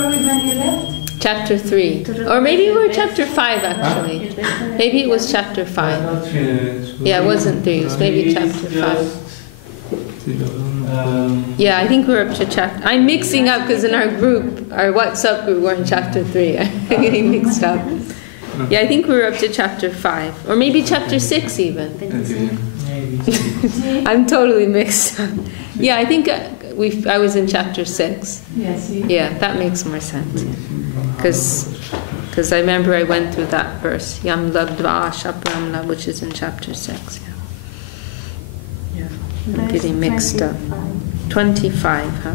were we when you left? Chapter 3. Or maybe we were chapter 5 actually. Maybe it was chapter 5. Yeah, it wasn't 3, it was maybe chapter 5. Yeah, I think we're up to chapter... I'm mixing up because in our group, our WhatsApp group, we're in chapter 3. I'm getting mixed up. Yeah, I think we're up to chapter 5. Or maybe chapter 6 even. I'm totally mixed up. Yeah, I think I was in chapter 6. Yes. Yeah, that makes more sense. Because I remember I went through that verse, Yam Labdva Shapramla, which is in chapter 6. Yeah. I'm getting mixed up. 25, huh?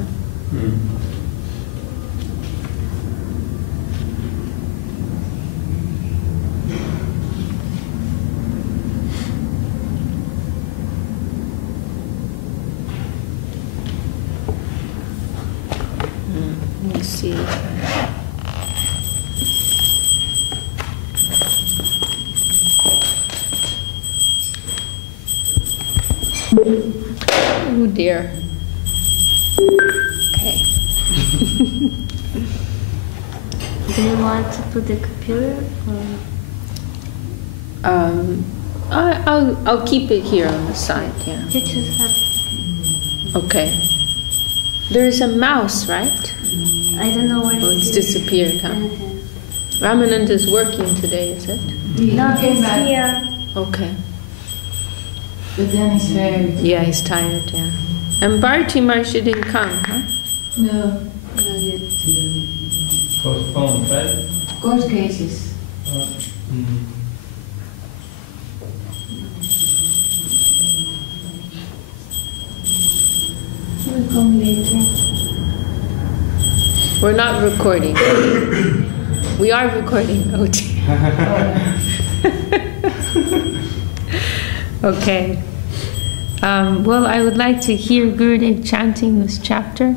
Let me see. Oh dear. Okay. Do you want to put the computer? I'll keep it here on the side. Yeah. You just have. Okay. There is a mouse, right? I don't know where it's disappeared, huh? Ramanand is working today, is it? No, came it's back. here. Okay. But then he's very... Yeah, he's tired, yeah. And Bharati Maharshi didn't come, huh? No. Not yet. Postponed, right? Court cases. We'll come later. We're not recording. We are recording. Oh dear. Okay. Well, I would like to hear Gurudev chanting this chapter.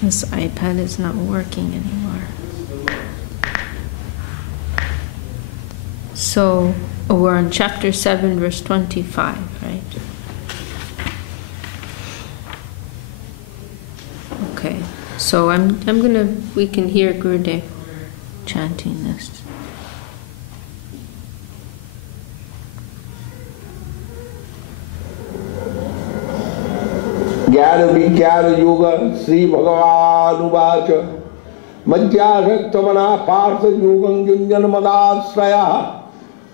This iPad is not working anymore. So, we're on chapter 7, verse 25, right? Okay. So we can hear Gurudev chanting this. ज्ञान विज्ञान योग श्री भगवान उवाच मज्जासक्तमना पार्थ योगं युञ्जन मदाश्रया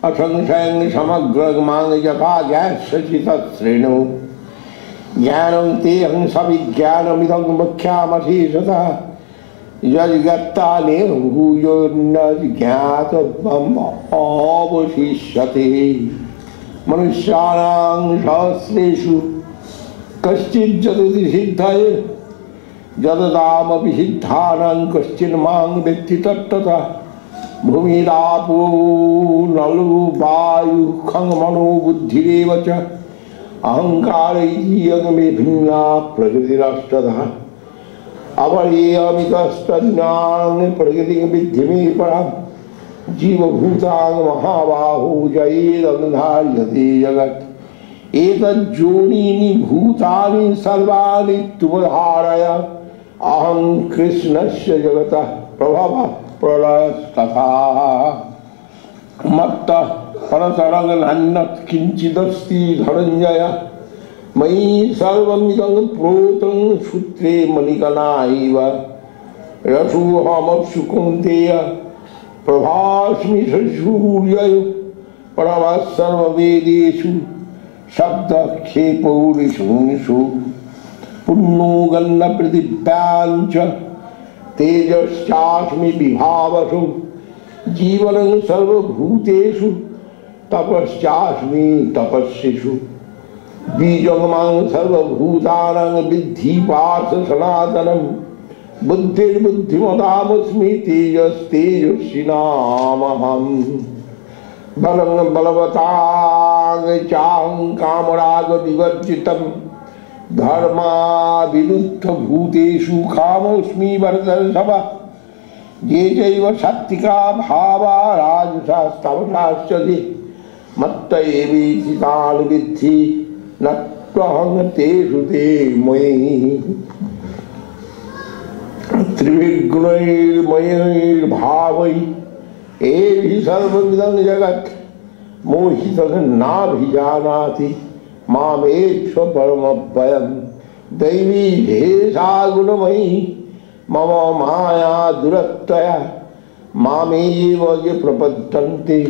असंशयं समग्रमां यथा ज्ञास्यसि तच्छृणु ज्ञानं तेऽहं सविज्ञानमिदं वक्ष्यामशेषतः यद्गत्तानेह भूयो न ज्ञातव्यम् अवशिष्यते मनुष्याणां सहस्रेषु कश्चित् जदति सिद्धाय जदतामपि सिद्धानां कश्चिन् मां वेत्ति तत्ततः भूमिरापो नलो वायु खं मनो बुद्धिरेव च अहंकार इति यज्ञमे भिन्ना प्रकृतिरष्टधा अपरेयमितस्तज्ञान प्रकृतिं विद्धि मे परं जीवभूतां महाबाहो जयेदन्धार्यते जगत् एतज्जोनीनि भूतानि सर्वाणि त्वधारय अहं कृष्णस्य जगतः प्रभवः प्रलयस्तथा मत्तः परतरङ्गनान्यत् किञ्चिदस्ति धनञ्जय मयि सर्वमिदं प्रोतं सूत्रे मणिकणा इव रसोऽहमप्सु कौन्तेय प्रभास्मि सूर्ययो परमः सर्ववेदेषु शब्दक्षेपौरिषु पुण्यो गन्धपृथिव्याञ्च तेजश्चास्मि विभावसु जीवनं सर्वभूतेषु तपश्चास्मि तपस्विषु बीजं मां सर्वभूतानां विद्धि पार्थ सनातनं बुद्धिर्बुद्धिमतामस्मि तेजस्तेजस्विनामहम् बलं बलवतां चाहं कामराग विवर्जितं धर्माविरुद्धभूतेषु कामोऽस्मि भरतर्षभ ये चैव सात्विका भावा राजसास्तमसाश्च ये मत्त एवेति तान् विद्धि न त्वहं तेषु ते मयि त्रिविग्नैर्मयैर्भावै एहि सर्वमिदं जगत् मोहितः नाभिजानाति मामेक्ष परमव्ययम् दैवी हेषा गुणमयी मम माया दुरत्यया मामेव ये प्रपद्यन्ते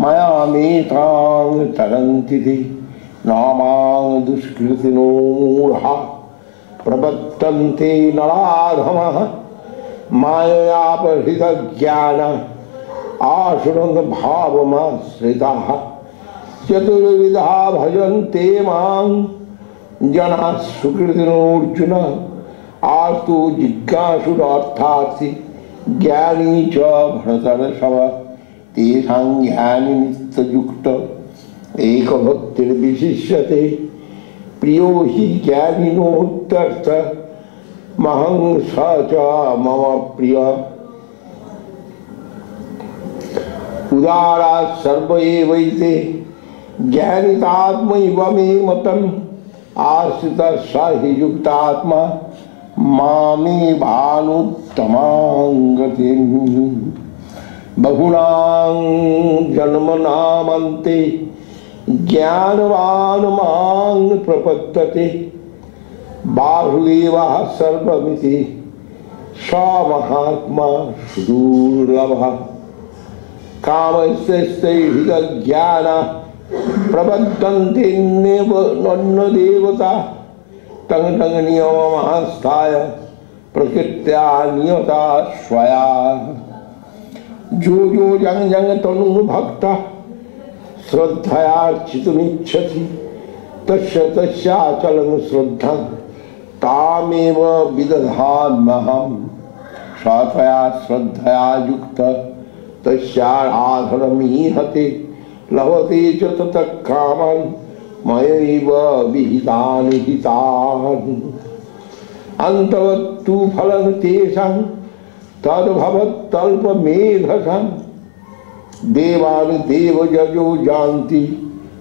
मयामेतां तरन्ति ते नामां दुष्कृतिनो मूढा प्रपद्यन्ते नराधमः माययापहृतज्ञान आसुरभावमाश्रिताः चतुर्विधा भजन्ते मां जनाः सुकृतिनोऽर्जुन आर्तो जिज्ञासुरार्थार्थी ज्ञानी च भरतर्षभ तेषां ज्ञानी नित्ययुक्त एकभक्तिर्विशिष्यते प्रियो हि ज्ञानिनोऽत्यर्थ महं स च मम प्रिय उदारा सर्व एवैते ज्ञानितात्मैव मे मतम् आश्रितः स हि युक्तात्मा मामे भानुत्तमां गतिम् बहुनां जन्मनामन्ते ज्ञानवान् मां प्रपद्यते बाहुदेवः सर्वमिति स महात्मा सुदुर्लभः कामस्यैर्हितज्ञान प्रपद्यन्ते नन्यदेवता तंग तंग नियममास्ताय प्रकृत्या नियता स्वया जो जो जंग जंग तनु भक्ता श्रद्धयार्चितुमिच्छति तस्य तस्याचलं श्रद्धां तामेव विदधाम्यहम् सात्वया श्रद्धया युक्त तस्याराधनमीहते लभते च ततः कामान् मयैव विहितानि हितानि अन्तवत्तु फलं तेषां तद्भवत्तल्पमेधसां देवान् देवयजो जानति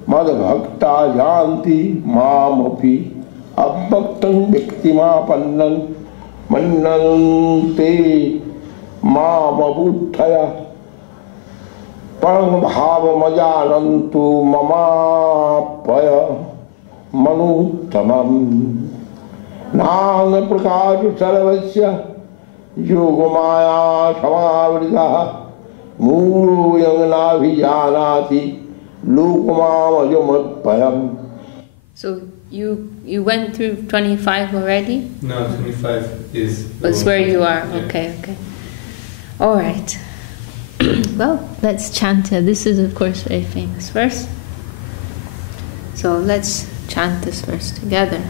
मद्भक्ता जानति मामपि अभक्तं व्यक्तिमापन्नं मन्यन्ते मामबुद्धया परम भावमजानन्तु ममाप्य मनुत्तमम् नान प्रकाश सर्वस्य Yogmaya समावृतः मूढोऽयं नाभिजानाति लोकमामजमद्भयम्. So you went through 25 already? No, 25 is... That's where you are. Yeah. Okay. All right. Well, let's chant it. This is, of course, a very famous verse. So let's chant this verse together.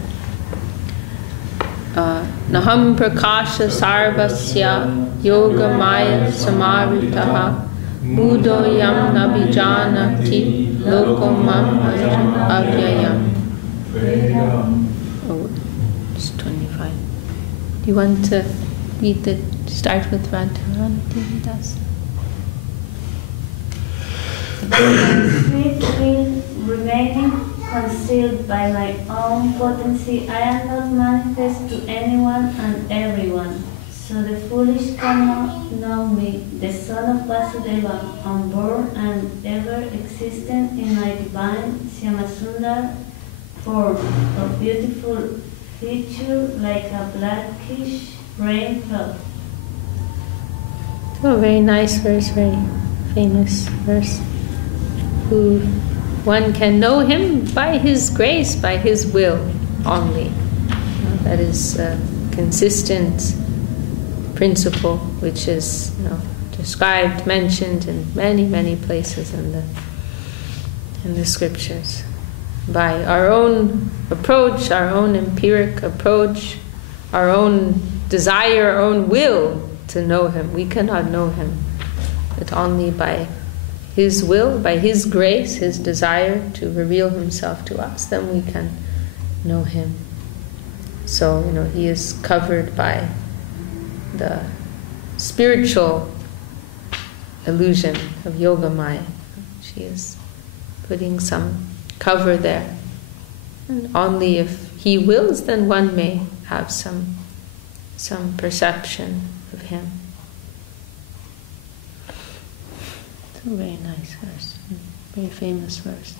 Naham prakasha sarvasya yogamaya samaritaha buddho yam nabhijanati lokamam avyayam. Oh, it's 25. Do you want to read the start with Radharani Devidasi? Sweet will remaining concealed by my own potency, I am not manifest to anyone and everyone. So the foolish cannot know me, the son of Vasudeva, unborn and ever existent in my divine Shyamasundar form of beautiful feature like a blackish rain cloud. Oh, very nice verse, very famous verse. Who one can know him by his grace, by his will only. That is a consistent principle which is described, mentioned in many, many places in the scriptures. By our own approach, our own empiric approach, our own desire, our own will to know him, we cannot know him, but only by his will, by his grace, his desire to reveal himself to us, then we can know him. So, he is covered by the spiritual illusion of Yoga Maya. She is putting some cover there. And only if he wills, then one may have some perception of him. It's a very nice verse, very famous verse.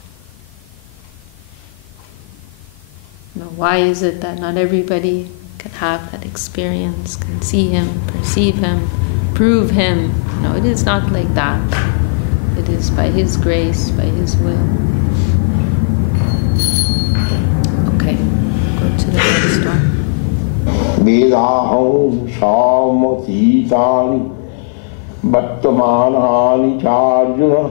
Now, why is it that not everybody can have that experience, can see him, perceive him, prove him? No, it is not like that. It is by his grace, by his will. Okay, go to the next one. Vedaham samatitani Bhattamānāni Chārjuna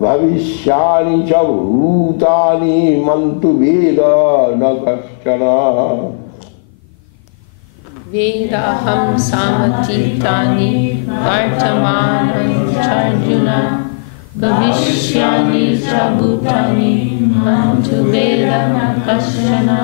Bhavishyāni ca bhūtāni mantu veda na kaśķana. Vedaham samatitani Vartamānāni Chārjuna Bhavishyāni ca bhūtāni mantu veda na kaśķana.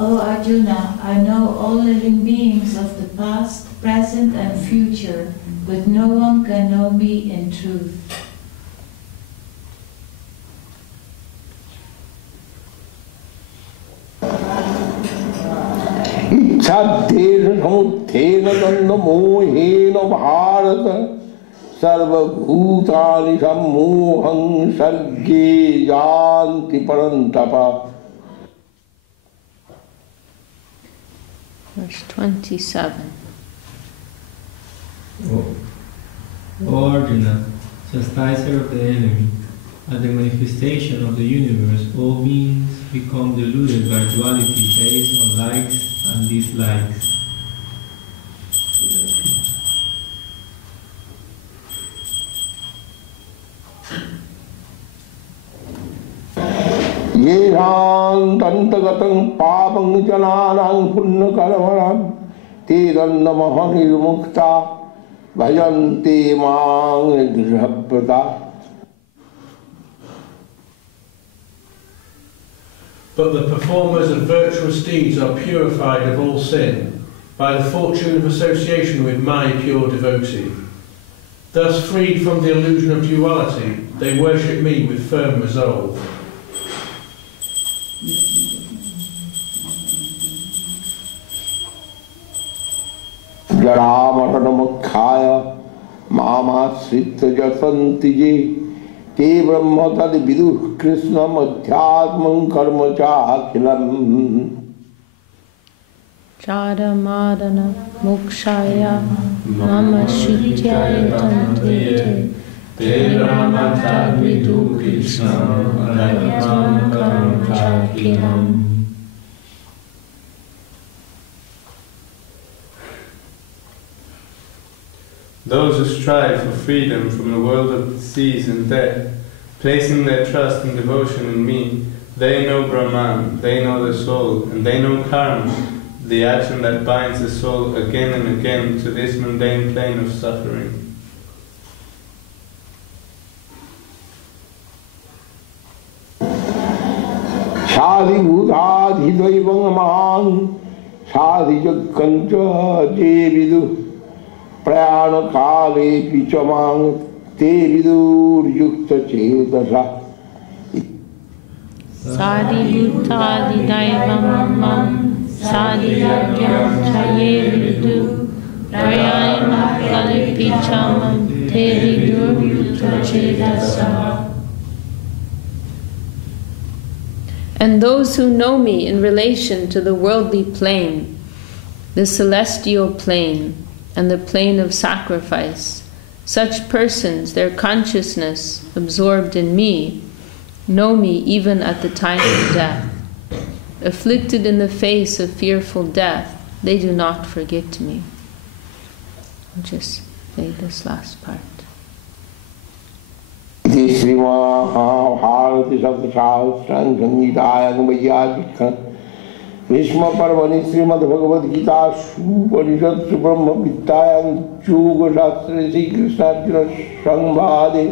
O Arjuna, I know all living beings of the past, present and future, but no one can know me in truth. Iccāddeṣa samuttena danna mohena bhārata sarva bhūtāni sammohaṃ sarge jānti parantapa. Verse 27. O Arjuna, chastiser of the enemy, at the manifestation of the universe, all beings become deluded by duality based on likes and dislikes. Yeshaṃ tantagatam pāpaṃ janānaṃ puñña karamaṇam te dannamaha nirmukta bhajante māṃ dhrabhrata. But the performers of virtuous deeds are purified of all sin by the fortune of association with my pure devotee. Thus freed from the illusion of duality, they worship me with firm resolve. Jarāmaranamukkhāya māmāsritya jasanti je te brahma tad viduh krishnam adhyātmaṃ karma ca akhilam. Charamarana mukshaya mama shrityaya tantrite te brahma tad viduh krishnam adhyātmaṃ karma ca akhilam. Those who strive for freedom from the world of disease and death, placing their trust and devotion in me, they know Brahman, they know the soul, and they know karma, the action that binds the soul again and again to this mundane plane of suffering. Sādhi bhūtādhi dvaivaṃ amāṃ sādhi jakkanca je vidu prayāna kāle picamāṃ te vidur yukta cetasa. Sādhi bhūtādi daivam sādhi yakyanca ye vidu prayāna kāle picamāṃ te vidur yukta cetasa. And those who know me in relation to the worldly plane, the celestial plane, and the plane of sacrifice, such persons, their consciousness absorbed in me, know me even at the time of death. Afflicted in the face of fearful death, they do not forget me. I'll just say this last part. Iti Srimābhārati Saptasāhasraṃ Samhitāyaṃ Vaiyāsikham Bhishma Parvani Srimad Bhagavad Gita Upanishatsu Brahma Vittayaṃ Yoga Shastra Sri Krishna Arjuna Samvāde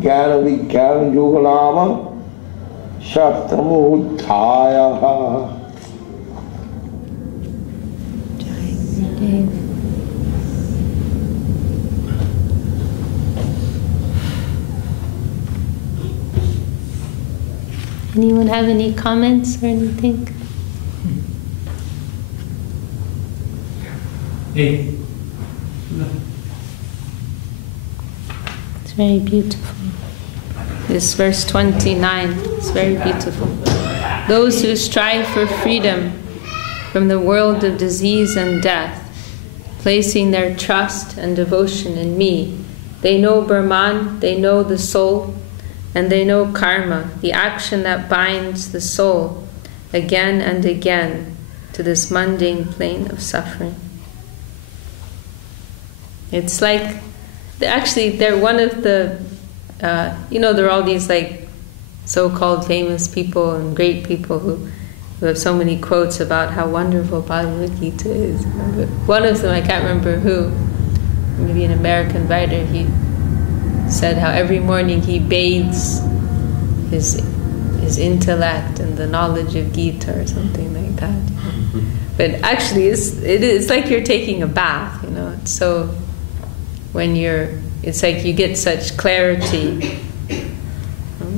Jnana Vigyāna Yoga Nama Shastamudhāyah. Jai Gurudev. Anyone have any comments or anything? Hey. It's very beautiful. This verse 29 is very beautiful. Those who strive for freedom from the world of disease and death, placing their trust and devotion in me, they know Brahman, they know the soul, and they know karma, the action that binds the soul again and again to this mundane plane of suffering. It's like, they're one of the, there are all these like so-called famous people and great people who have so many quotes about how wonderful Bhagavad Gita is. One of them, I can't remember who, maybe an American writer, he said how every morning he bathes his intellect in the knowledge of Gita or something like that. But actually, it's like you're taking a bath, It's so, it's like you get such clarity,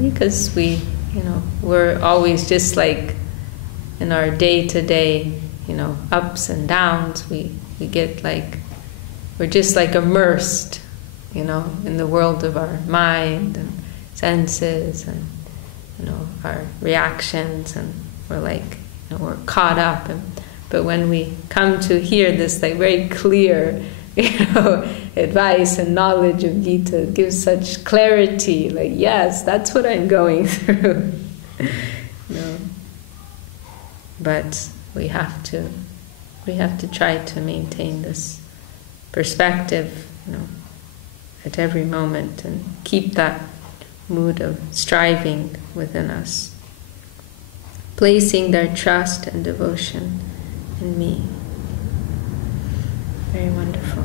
because we're always just like in our day-to-day, ups and downs. We get like, we're just like immersed, in the world of our mind and senses and, our reactions, and we're like, we're caught up. But when we come to hear this like very clear, advice and knowledge of Gita, it gives such clarity, like, yes, that's what I'm going through. But we have to try to maintain this perspective, at every moment, and keep that mood of striving within us, placing their trust and devotion in me. Very wonderful.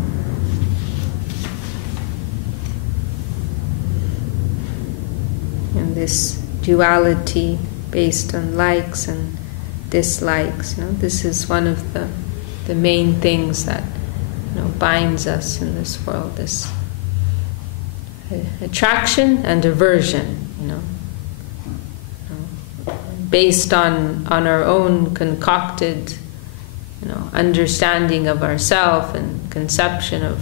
And this duality based on likes and dislikes, this is one of the main things that binds us in this world, this attraction and aversion, based on our own concocted understanding of ourself and conception of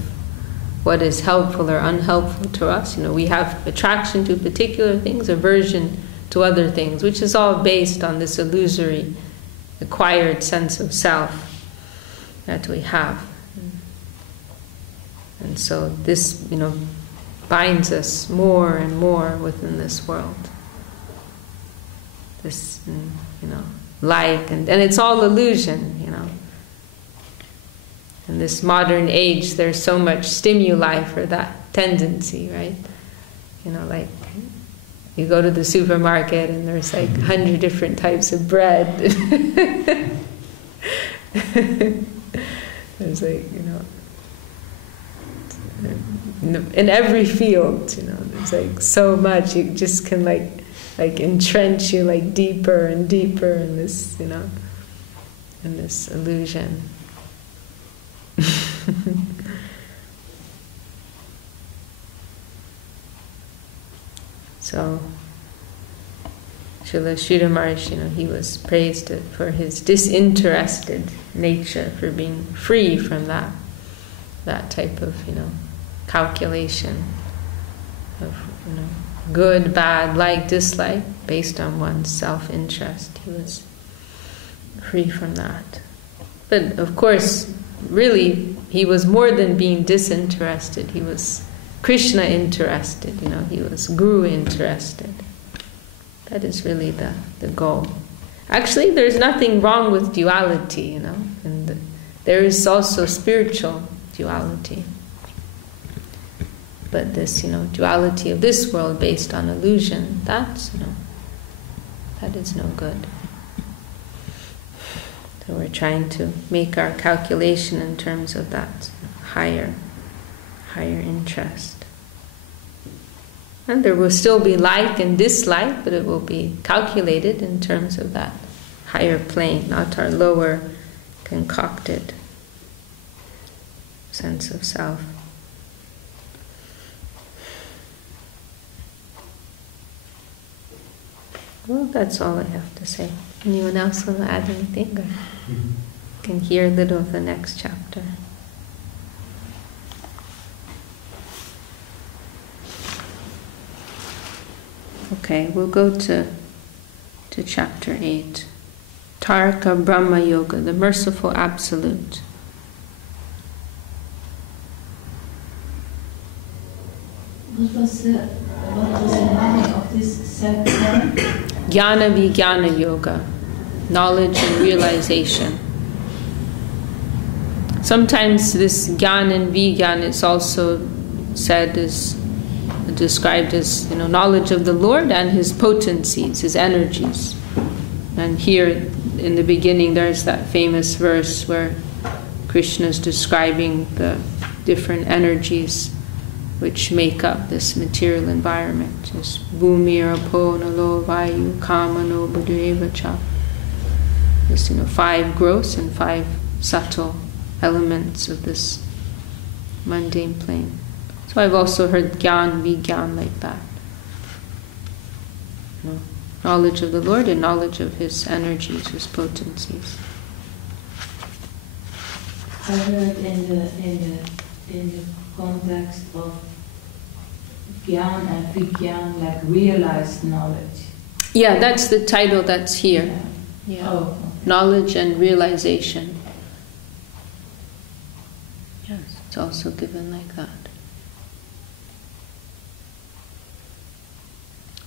what is helpful or unhelpful to us. We have attraction to particular things, aversion to other things, which is all based on this illusory, acquired sense of self that we have. And so this, binds us more and more within this world. This, like, and it's all illusion, In this modern age, there's so much stimuli for that tendency, right? Like, you go to the supermarket and there's like 100 different types of bread. There's like, in every field, there's like so much. You just can like entrench you like deeper and deeper in this, in this illusion. So Srila Sridhar Maharaj, he was praised for his disinterested nature, for being free from that type of, calculation of, good, bad, like, dislike, based on one's self-interest. He was free from that. But of course, really, he was more than being disinterested. He was Krishna interested, he was Guru interested. That is really the goal. Actually, there's nothing wrong with duality, and there is also spiritual duality. But this, duality of this world based on illusion, that is no good. So we're trying to make our calculation in terms of that higher interest. And there will still be like and dislike, but it will be calculated in terms of that higher plane, not our lower concocted sense of self. Well, that's all I have to say. Anyone else want to add anything? Or can hear a little of the next chapter. Okay, we'll go to chapter 8. Tarka Brahma Yoga, the merciful absolute. What was the name of this section? Jnana Vijnana Yoga, knowledge and realization. Sometimes this Jnana and Vijnana is also said as described as, knowledge of the Lord and His potencies, His energies. And here in the beginning there's that famous verse where Krishna is describing the different energies which make up this material environment. This Bhumi, Apo, Nalo, Vayu, Kama, No, Buddhireva, Cha. This, 5 gross and 5 subtle elements of this mundane plane. So I've also heard Gyan, Vigyan like that. Knowledge of the Lord and knowledge of His energies, His potencies. I heard in the context of Gyan and Vigyan, like realized knowledge. Yeah, that's the title that's here. Yeah. Oh. Knowledge and realization. Yes, it's also given like that.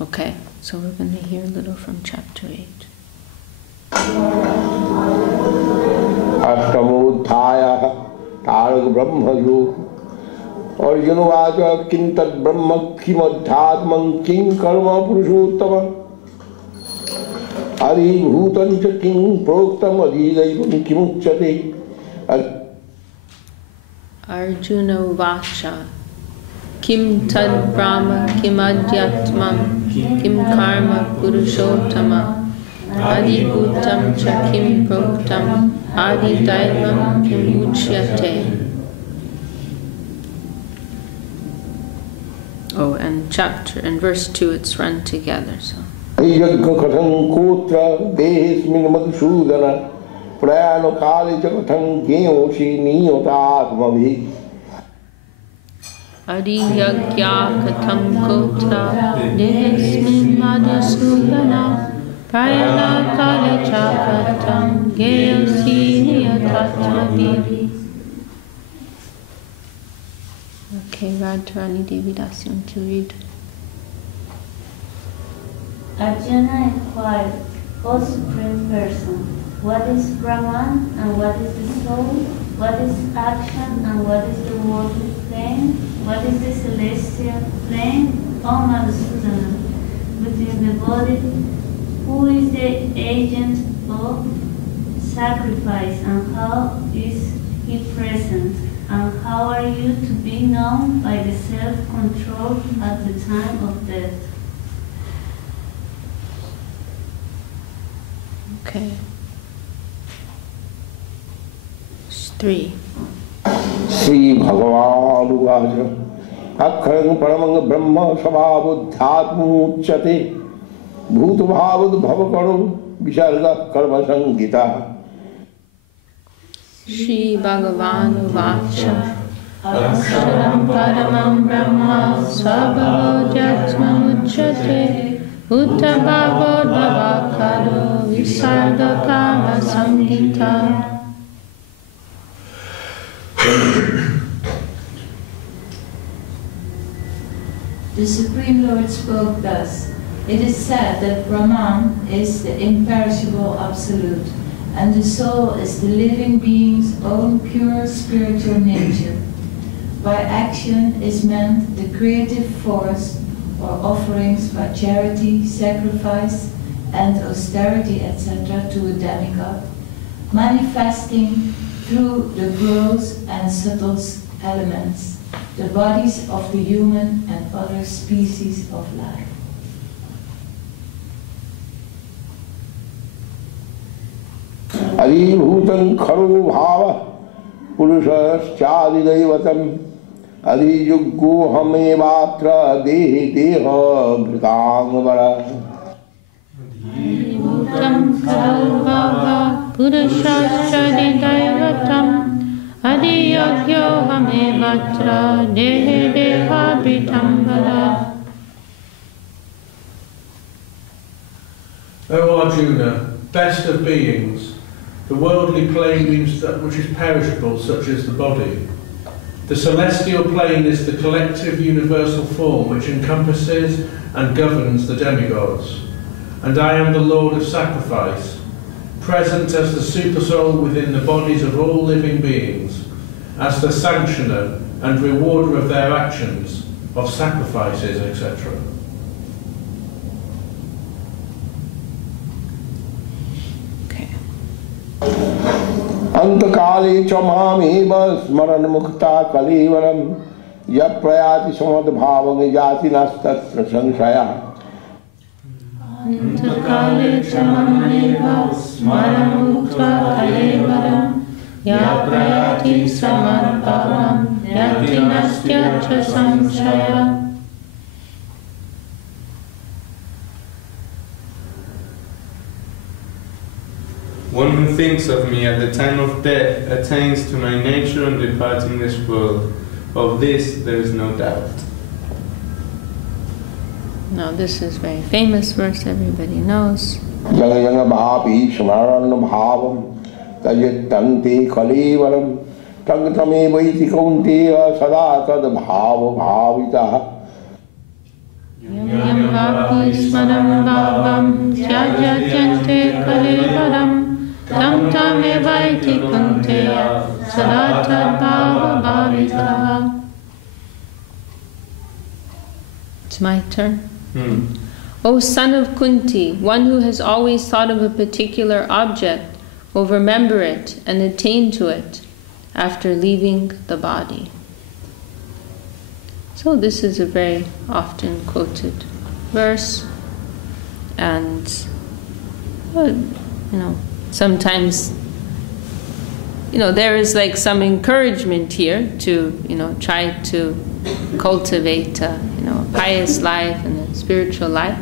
Okay, so we're going to hear a little from chapter 8. Ashtamodhyaya Taraka Brahma Yoga. Arjuna Vaja Kintat Brahma Kimadhyatman King Karma Purushottama. Adi Bhutancha King Proktam Adi Daivam Kimuchyate. Arjuna Vacha Kim Tad Brahma Kim Adhyatmam Kim Karma Purushottama Adi Bhutam Cha Kim Proktam Adi Daivam Kim Uchyate. Oh, and verse 2 it's run together. So Yajna Kathan Kotra Dehismin Madhusudana Prayano Kali Jakathan Geoshi Niyotatmavi. Adi Yagya Katam Kotra Desmin Madhusudana Prayana Kali Chakatam Geyosi Niyotatmavi. Okay, Radharani Devidasi, to read. Arjuna inquired, O Supreme Person, what is Brahman and what is the soul? What is action and what is the worldly plane? What is the celestial plane? O Madhusudana, within the body, who is the agent of sacrifice and how is he present? And how are you to be known by the self-control at the time of death? Okay. 3. Sri Bhagavan Uvaja Akharam Paramanga Brahma Sabhavudhyatmu Uchyate Bhutavavad Bhavakaru Vishakha Devidasi. Shri Bhagavan Vacha Aksharam Paramam Brahma Sabhavudhyatmam Uchyate Bhutavavad Bhavakaru Vishakha Devidasi. The Supreme Lord spoke thus. It is said that Brahman is the imperishable absolute, and the soul is the living being's own pure spiritual nature. By action is meant the creative force or offerings by charity, sacrifice, and austerity, etc. to a demigod, manifesting through the gross and subtle elements, the bodies of the human and other species of life. Adi Bhutan Kharu Bhava Purushashchadi Daivatam Adi Yuggo Hame Matra Dehi Deha Bhritang Vara. bhutam kalbhava purushasya daivatam adiyagyo hamevatra dehe deva britambara. O Arjuna, best of beings, the worldly plane means that which is perishable, such as the body. The celestial plane is the collective universal form which encompasses and governs the demigods. And I am the Lord of sacrifice, present as the supersoul within the bodies of all living beings, as the sanctioner and rewarder of their actions, of sacrifices, etc. Antakale chamameva smaran mukta kalivaram yaprayati samadbhavang yati nastatra sanshaya. Antakale chamameva smaran mukta kalivaram yaprayati samadbhavang yati nastatra sanshaya. One who thinks of me at the time of death attains to my nature and departing this world. Of this there is no doubt. Now this is a very famous verse, everybody knows. Janga janga bhapi smaran bhavam tajitante kalivaram tangtame vaiti kaunteya sada tad bhava bhavita. Yam bhapi smaran bhavam tyajyate kalivaram tam tam evaiti kunteya sadata bhava bhavita. It's my turn. O son of Kunti, one who has always thought of a particular object will remember it and attain to it after leaving the body. So this is a very often quoted verse, and sometimes there is like some encouragement here to try to cultivate a pious life and a spiritual life.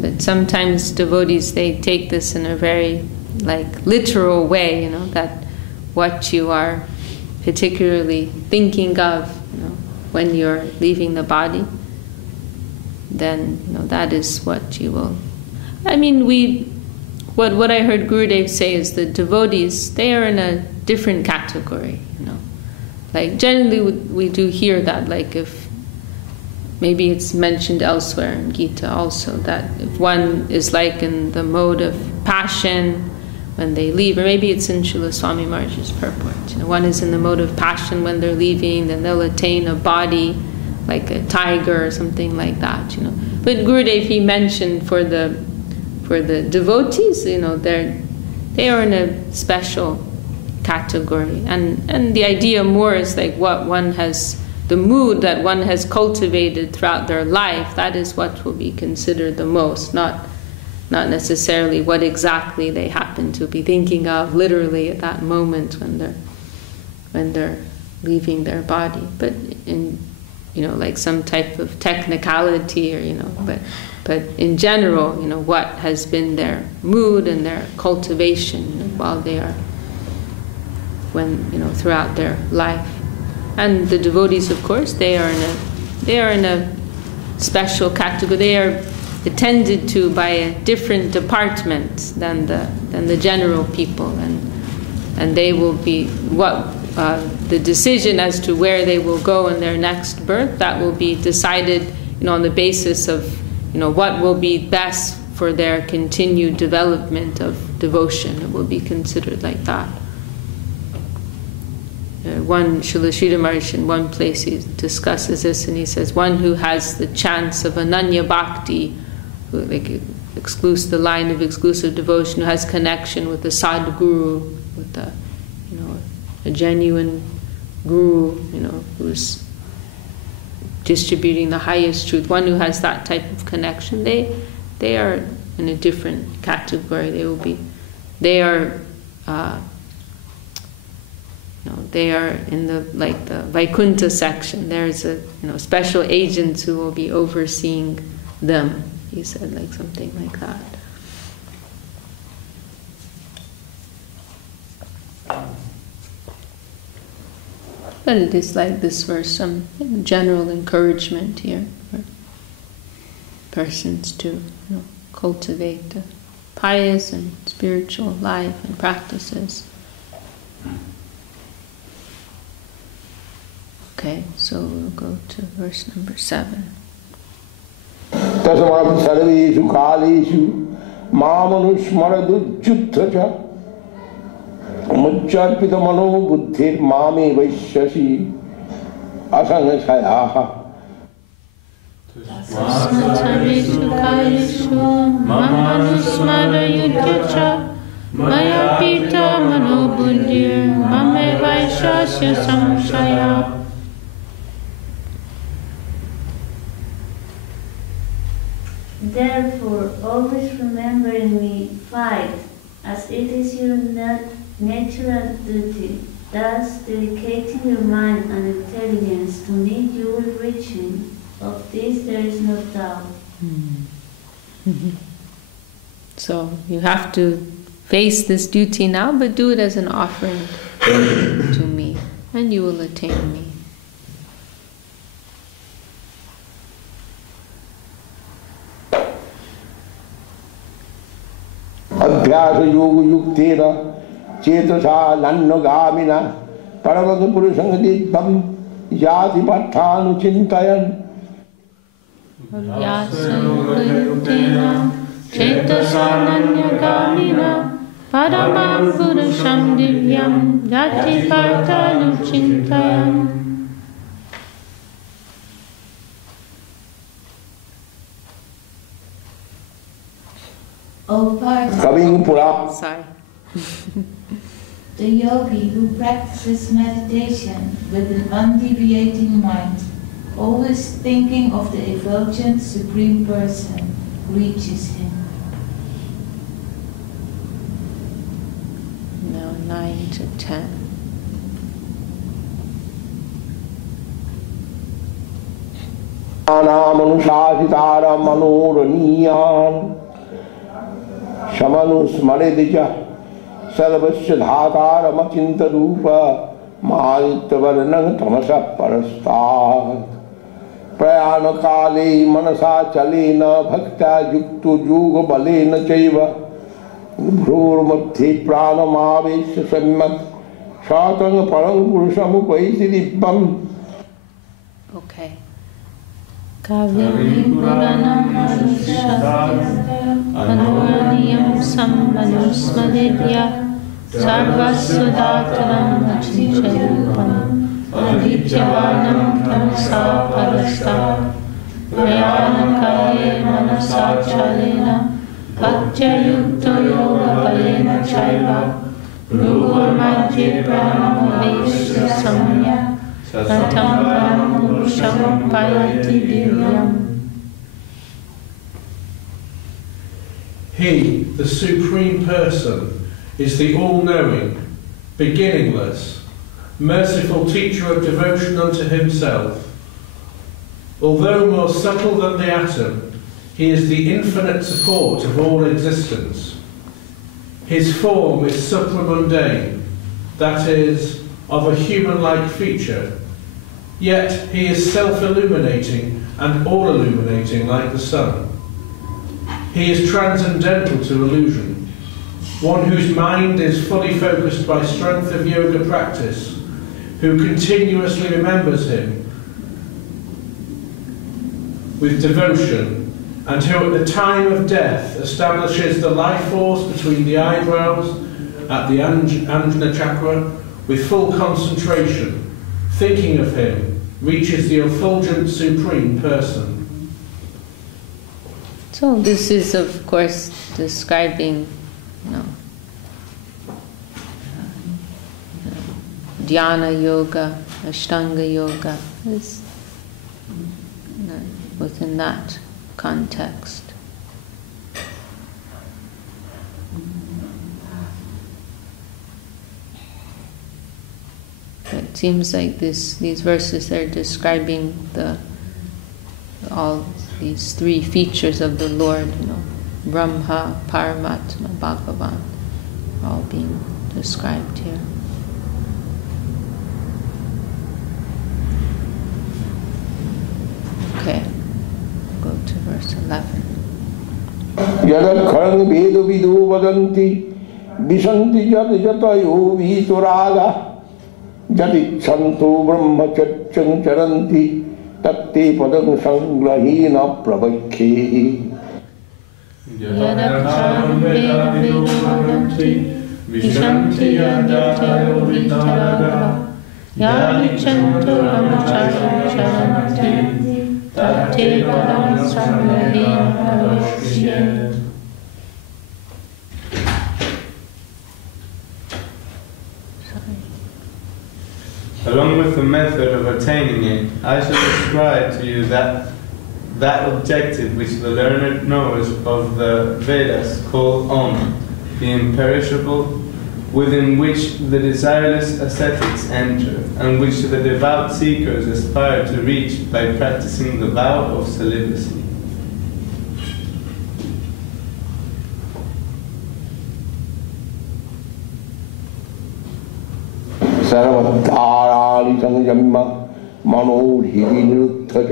But sometimes devotees, they take this in a very literal way, that what you are particularly thinking of when you're leaving the body, then that is what you will. What I heard Gurudev say is that devotees, they are in a different category. Generally we do hear that, if maybe it's mentioned elsewhere in Gita also, that if one is in the mode of passion when they leave, or maybe it's in Srila Swami Maharaj's purport. One is in the mode of passion when they're leaving, then they'll attain a body like a tiger or something like that. But Gurudev, he mentioned for the devotees, they are in a special category, and the idea more is what one has, the mood that one has cultivated throughout their life, that is what will be considered the most, not necessarily what exactly they happen to be thinking of literally at that moment when they're leaving their body, but in some type of technicality, or but in general, what has been their mood and their cultivation while they are throughout their life. And the devotees, of course, they are in a special category. They are attended to by a different department than the general people, and they will be the decision as to where they will go in their next birth, that will be decided on the basis of what will be best for their continued development of devotion. It will be considered like that. One Srila Sridhar Maharaj, in one place, he discusses this, and he says, one who has the chance of Ananya Bhakti, who the line of exclusive devotion, who has connection with the Sadguru, with a genuine Guru, who's distributing the highest truth. One who has that type of connection, they are in a different category. They are in the Vaikuntha section. There's special agents who will be overseeing them. He said something like that. But it is like this verse, some general encouragement here for persons to cultivate a pious and spiritual life and practices. Okay, so we'll go to verse number 7. Tasmat sarveshu kaleshu mamanusmaradujjutthacha muccharpita mano buddhir mame vaishyashi asangasayaha. Sarveshu kaleshu mamanusmarayujjutthacha maya pita mano buddhir mame vaishasya samshaya. Therefore, always remember in me, fight, as it is your natural duty. Thus, dedicating your mind and intelligence to me, you will reach me. Of this there is no doubt. So you have to face this duty now, but do it as an offering to me, and you will attain me. Abhyasa yoga yuktena cetasa nannagamina paramaka purusangaditam yati patthanu chintayan. Abhyasa yoga yuktena cetasa nannagamina paramam purusham divyam yati patthanu chintayan. O Partha, Sorry. the yogi who practices meditation with an undeviating mind, always thinking of the effulgent Supreme Person, reaches him. Now 9 to 10. Anamanusasitara manoraniyan Shamanusmaredija Sarvasya Dhataram Achinta Rupa Mahadityavarnang Tamasa Parastat Prayana Kale Manasa Chalena Bhakta Yuktu Yuga Balena Chaiva Bhrur Madhi Pranamavesya Samyak Shatanga Parang Purusham Upaisirippam. Okay. Kavyam Puranam Manushyatyam Anoraniyam Sammanusmadidya Sarvasudataram Achinchayupam Adityavanam Tamasa Parasta Prayanakaye Manasa Chalena Bhaktya Yukta Yoga Balena Chaiva Rugur Madhya Pranamavesya Samya Tatam Paramurusham Payati Divyam. He, the Supreme Person, is the all-knowing, beginningless, merciful teacher of devotion unto himself. Although more subtle than the atom, he is the infinite support of all existence. His form is supramundane, that is, of a human-like feature, yet he is self-illuminating and all-illuminating like the sun. He is transcendental to illusion, one whose mind is fully focused by strength of yoga practice, who continuously remembers him with devotion, and who at the time of death establishes the life force between the eyebrows at the Anjana chakra with full concentration, thinking of him, reaches the effulgent Supreme Person. So this is, of course, describing, Dhyana Yoga, Ashtanga Yoga, is within that context. It seems like these verses are describing all these three features of the Lord, Brahma, Paramatma, Bhagavan, all being described here. यदक्षरं वेदविदो वदन्ति विशन्ति यत् यतयो वीतरागा यदिच्छन्तो ब्रह्मचर्यं चरन्ति तत्ते पदं संग्रहेण प्रवक्ष्ये यदक्षरं वेदविदो वदन्ति विशन्ति यत् यतयो वीतरागा यदिच्छन्तो ब्रह्मचर्यं चरन्ति तत्ते पदं संग्रहेण प्रवक्ष्ये. Along with the method of attaining it, I shall describe to you that objective which the learned knowers of the Vedas call Om, the imperishable, within which the desireless ascetics enter, and which the devout seekers aspire to reach by practicing the vow of celibacy. सर्वधाराणि संयम्य मनोर्हि निरुद्धच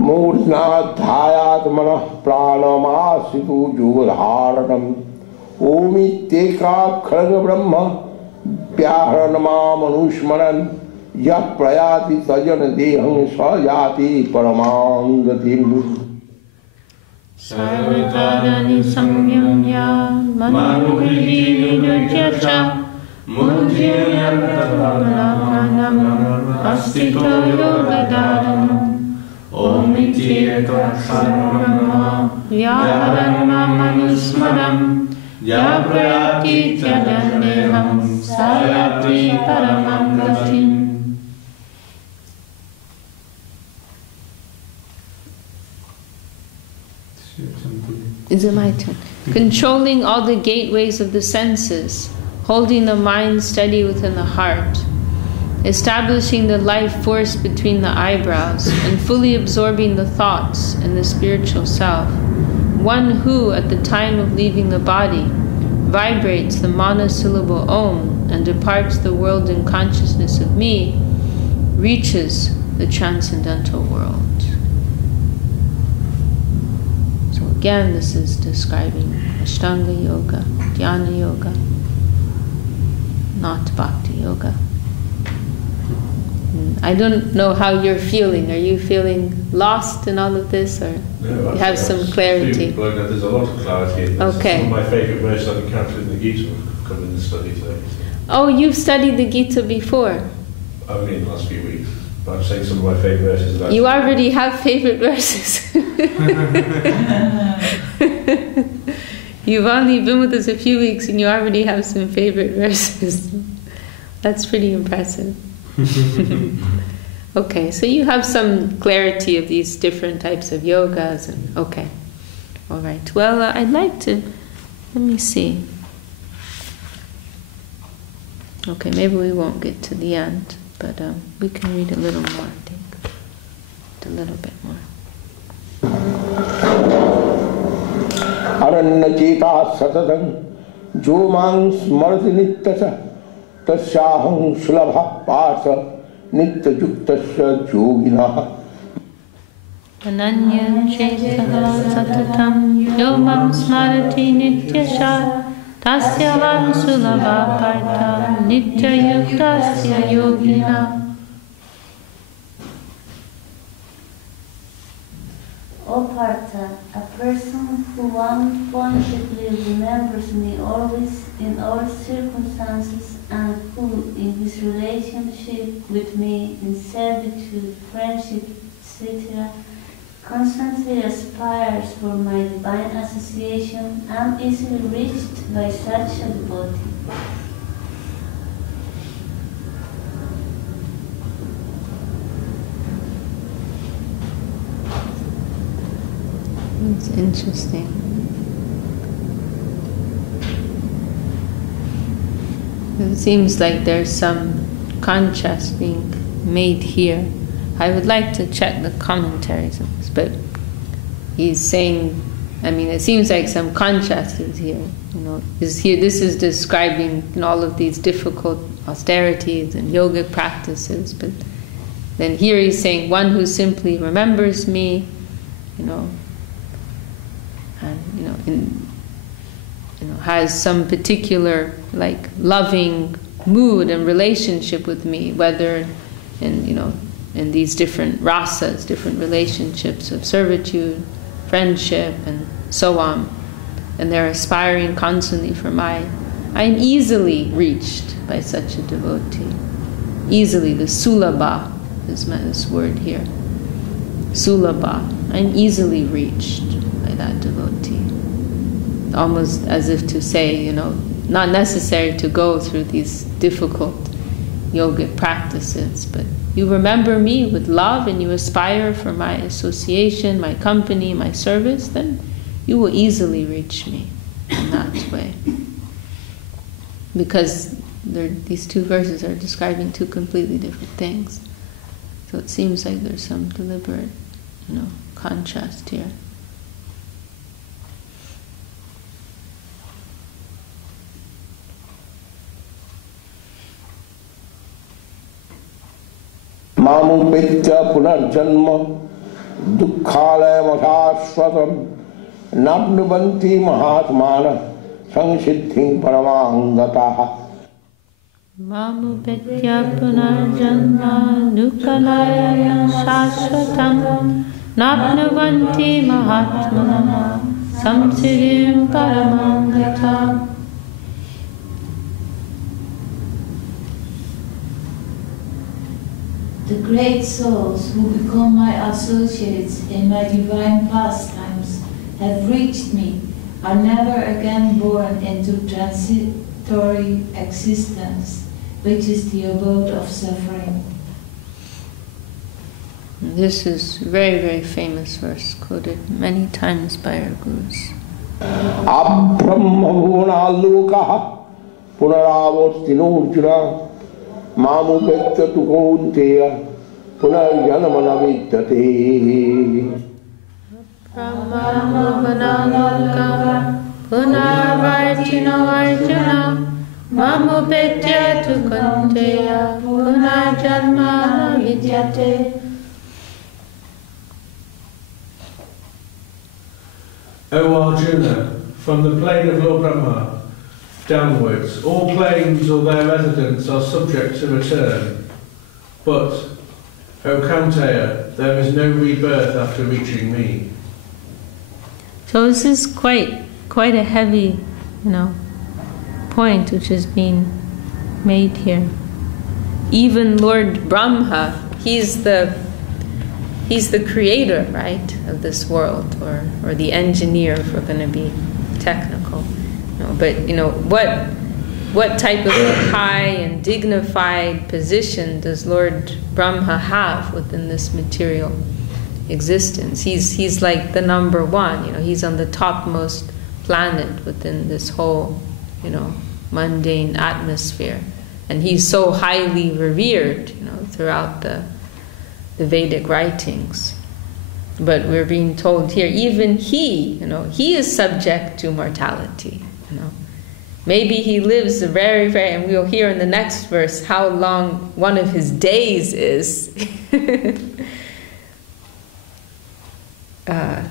मूर्ध्नाध्यायात् मनः प्राणमाश्रितो योगधारणम् ओमित्येकाक्षरं ब्रह्म व्याहरणमामनुस्मरन् यः प्रयाति सजन देहं स याति परमां गतिम्. सर्वधाराणि संयम्य मनोर्हि निरुद्धच अस्तितो योगधारणम् ओमित्येकाक्षरं व्याहरणमामनुस्मरन् यः प्रयाति सजन देहं स याति परमां गतिम्. Is it my turn? Controlling all the gateways of the senses, holding the mind steady within the heart, establishing the life force between the eyebrows, and fully absorbing the thoughts and the spiritual self. One who, at the time of leaving the body, vibrates the monosyllable Om and departs the world in consciousness of me, reaches the transcendental world. So again, this is describing Ashtanga Yoga, Dhyana Yoga, not Bhakti Yoga. I don't know how you're feeling. Are you feeling lost in all of this, or no, you have some clarity? There's a lot of clarity. Okay. Some of my favourite verses I've encountered in the Gita have come in the study today. Oh, you've studied the Gita before? Only in the last few weeks. But I'm saying some of my favourite verses. That You already have favorite verses. You've only been with us a few weeks and you already have some favorite verses. That's pretty impressive. Okay, so you have some clarity of these different types of yogas, and okay, all right. Well, I'd like to. Let me see. Okay, maybe we won't get to the end, but we can read a little more. I think a little bit more. Arannacheta satatam jo mang smarti nityasa tasyaham sulabha partha nityayuktasya yoginah. Ananya chetana satatam yo mam smarati nityasha tasyaham sulabha partha nityayuktasya yoginah. O Partha, a person who one-pointedly remembers me always in all circumstances, and who, in his relationship with me, in servitude, friendship, etc., constantly aspires for my divine association, am easily reached by such a devotee. It's interesting. It seems like there's some contrast being made here. I would like to check the commentaries on this, but he's saying, I mean, it seems like some contrast is here. You know, is here. This is describing all of these difficult austerities and yogic practices, but then here he's saying one who simply remembers me, you know, and has some particular like loving mood and relationship with me, whether in these different rasas, different relationships of servitude, friendship, and so on, and they're aspiring constantly for I am easily reached by such a devotee. Easily, the sulabha is this word here. Sulabha. I'm easily reached by that devotee. Almost as if to say, not necessary to go through these difficult yogic practices, but you remember me with love and you aspire for my association, my company, my service, then you will easily reach me in that way. Because these two verses are describing two completely different things. So it seems like there's some deliberate, contrast here. Mamupitya punarjanma dukkhalayam ashashvatam nabnubanti mahatmana samsiddhim paramangataha. Mamupitya punarjanma dukkhalayam ashashvatam nabnubanti mahatmana samsiddhim paramangataha. The great souls who become my associates in my divine pastimes have reached me, are never again born into transitory existence, which is the abode of suffering. This is a very, very famous verse, quoted many times by our gurus. Abrahma bhuvanalokaha punaravastinurjuna mamupetya tu kaunteya punarjanamana vidyate. Brahma bhuvanalokaha punarvartino arjuna mamupetya tu kaunteya punarjanmana vidyate. O Arjuna, from the plane of Lord Brahma downwards, all planes or their residents are subject to return. But, O Kaunteya, there is no rebirth after reaching me. So this is quite a heavy, point which is being made here. Even Lord Brahma, he's the creator, right, of this world, or the engineer, if we're going to be technical. But what type of high and dignified position does Lord Brahma have within this material existence? He's like the number one. He's on the topmost planet within this whole, mundane atmosphere, and he's so highly revered, throughout the Vedic writings. But we're being told here, even he is subject to mortality. Maybe he lives very, very, and we'll hear in the next verse how long one of his days is. Let's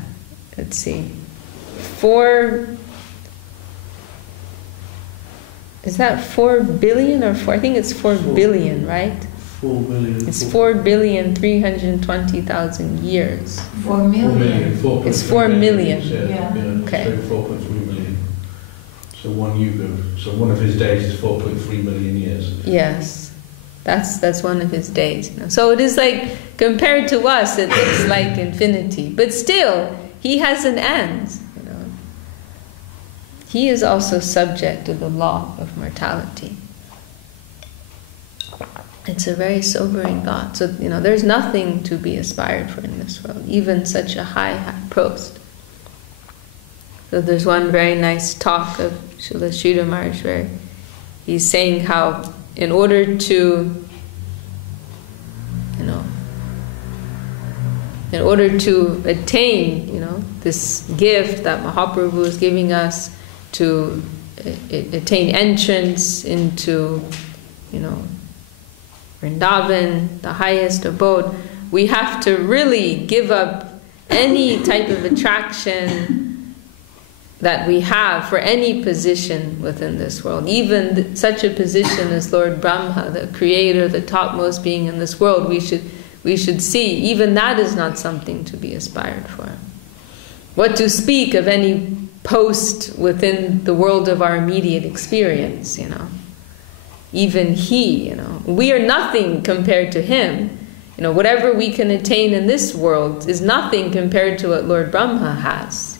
see. 4 billion or 4? I think it's 4 billion, right? 4 million. It's 4,320,000 years. 4 million. It's 4 million. Yeah. Okay. So 4.3 million. So one yuga. So one of his days is 4.3 million years. Yes, that's one of his days. So it is like, compared to us, it looks like infinity. But still, he has an end. He is also subject to the law of mortality. It's a very sobering thought. So, there's nothing to be aspired for in this world, even such a high post. So there's one very nice talk of Srila Sridhar Maharaj where he's saying how in order to attain, this gift that Mahaprabhu is giving us, to attain entrance into, Vrindavan, the highest abode, we have to really give up any type of attraction, that we have for any position within this world. Even such a position as Lord Brahma, the creator, the topmost being in this world, we should see, even that is not something to be aspired for. What to speak of any post within the world of our immediate experience, Even he, we are nothing compared to him. Whatever we can attain in this world is nothing compared to what Lord Brahma has.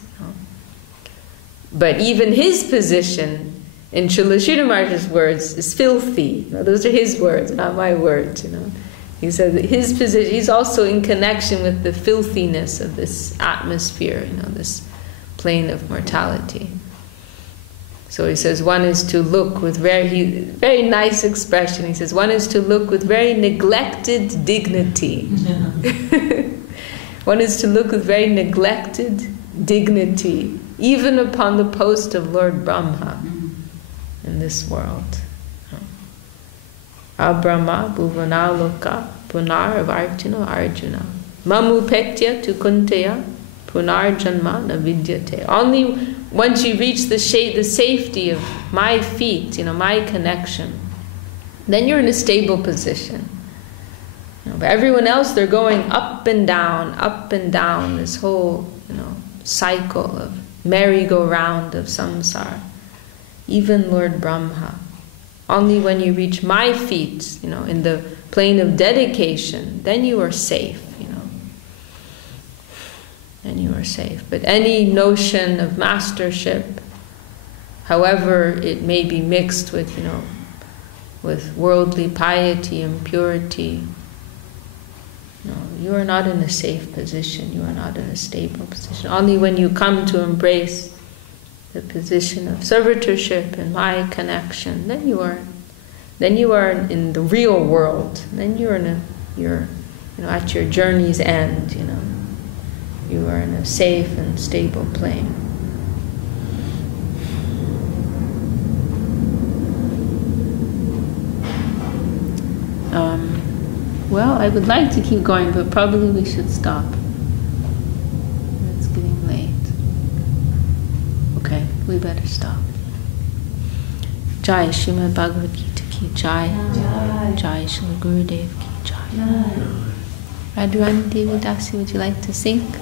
But even his position, in Srila Sridhar Maharaj's words, is filthy. Those are his words, not my words. He said that his position, he's also in connection with the filthiness of this atmosphere, this plane of mortality. So he says one is to look with very nice expression. He says one is to look with very neglected dignity. One is to look with very neglected dignity, even upon the post of Lord Brahma in this world. Abrahma bhuvana loka punar vartino arjuna mamu pektya tu kunteya punar janma na vidyate. Only once you reach the safety of my feet, my connection, then you're in a stable position. But everyone else, they're going up and down, this whole, cycle of merry-go-round of samsara. Even Lord Brahma, only when you reach my feet, in the plane of dedication, then you are safe, Then you are safe. But any notion of mastership, however it may be mixed with, with worldly piety and purity, you are not in a safe position. You are not in a stable position. Only when you come to embrace the position of servitorship and my connection, then you are in the real world. Then you're at your journey's end. You are in a safe and stable plane. Well, I would like to keep going, but probably we should stop. It's getting late. Okay, we better stop. Jai Srimad Bhagavad Gita ki jai. Jai Srila Gurudev ki jai. Radharani Devidasi, would you like to sing?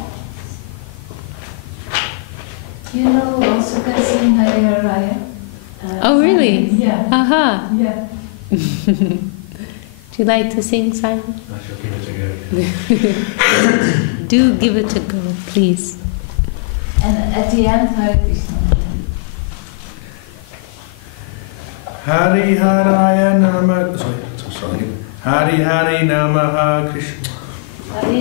Also can sing Hare Raya. Oh, really? Yeah. Aha. Yeah. Would you like to sing, Simon? I shall give it a go. Do give it a go, please. And at the end, Hare Krishna. Hari Haraya Nama. Sorry. Hari Hari Namaha Krishna. Hari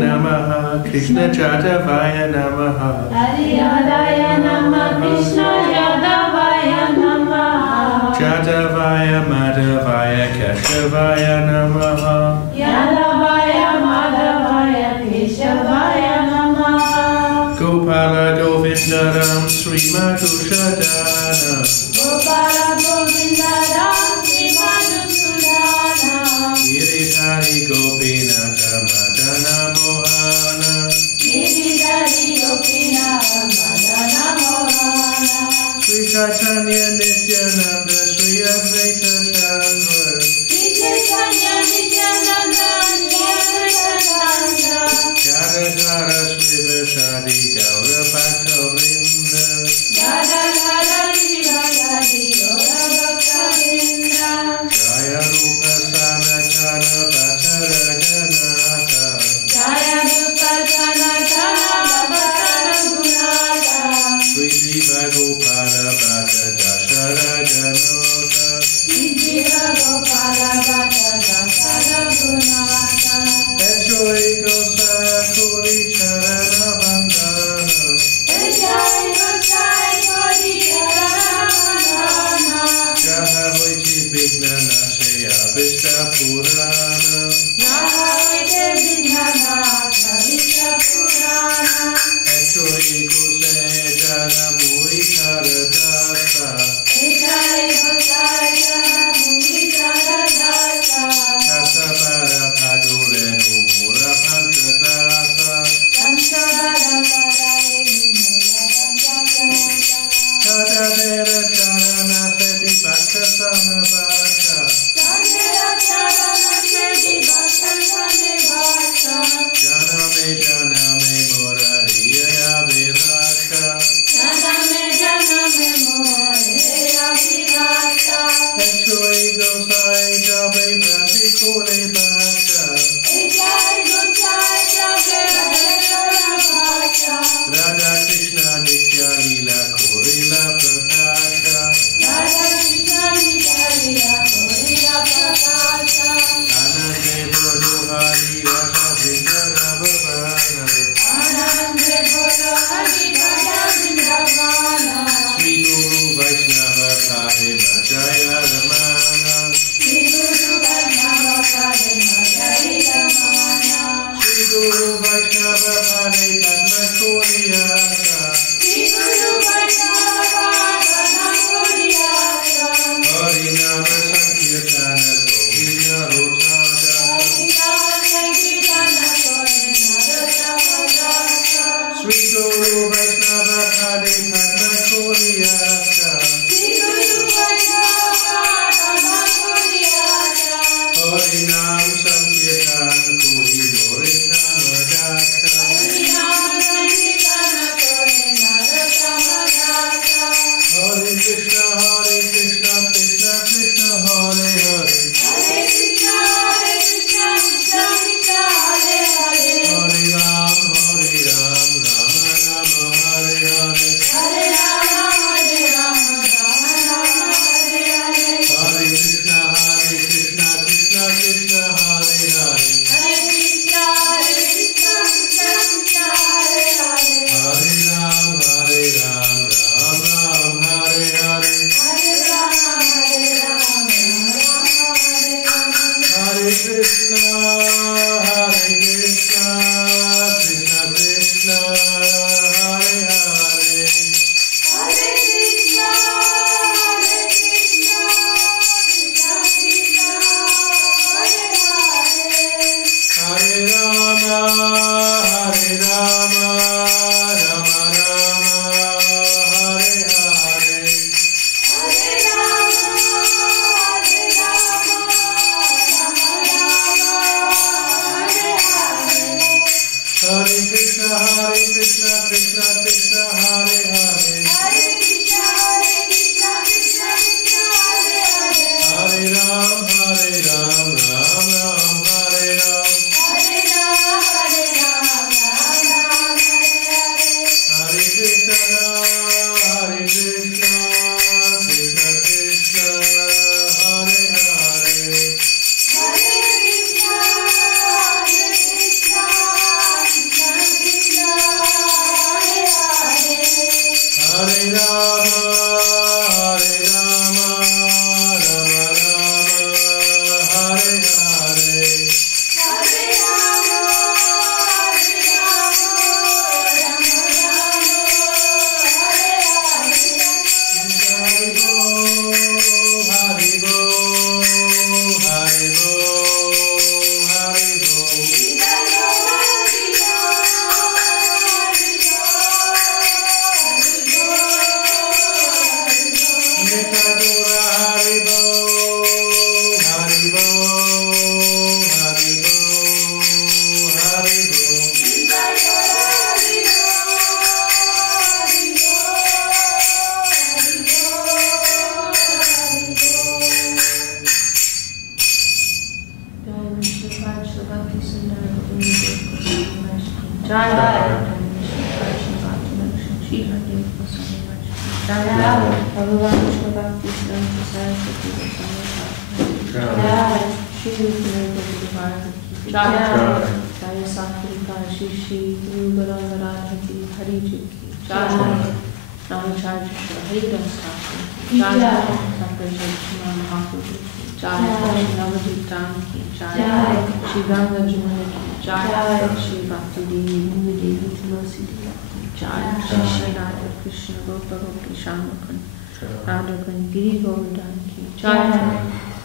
Namaha Krishna Jadavaya Namaha. Hari Haraya Nama Krishna Jadavaya Namaha. Jadavaya Madhavaya Keshavaya Namaha. Yadavaya Madhavaya Keshavaya Namaha. Gopala Govindaram Sri Madhushadana. Gopala Govindaram Sri Madhusudana. Giridhari Gopinatha Madana Mohana. Giridhari Gopinatha Madana Mohana. Sri Chaitanya Nityananda Sri Advaita Chandra. Sri Chaitanya Nityananda Sri Advaita Chandra. Gadadhara Sri Vishakha Gaura Bhakta Vrinda. Gadadhara Sri Vishakha Gaura Bhakta Vrinda. Jaya Rupa Sanatana Bhattara Ganatha. Jaya Rupa Sanatana Bhattara Gunata. Sri Jiva Gopala Bhatta Dashara Ganota. Sri Jiva Gopala Bhatta Dashara Gunata. Enjoy Gosaya Kuri Charana Vandana. Jai Gosai Kodi Charana. Jaha Hoiti Vigna Nashaya Vishta Purana. Nahayate Vignana Savita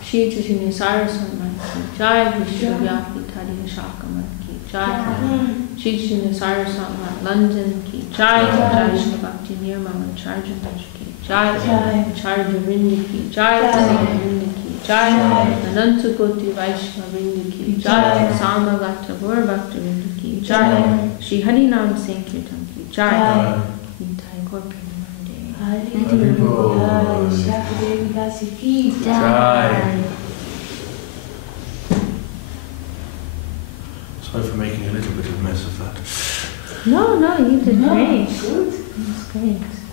Shri Chaitanya Saraswati ki jai, Vishakha Devidasi ki jai, Shri Chaitanya Saraswati London ki jai, Jai Shri Bhakti Nirmala Charja ki jai, Charja Vrinda ki jai, Vrinda ki jai, Ananta Koti Vaishnava Vrinda ki jai, Samagata Gaur Bhakta Vrinda ki jai, Shri Harinam Sankirtan ki jai, Nitai Gaur Vishakha Devidasi ki jai. Sorry for making a little bit of a mess of that. No, you did great. Good. It was great.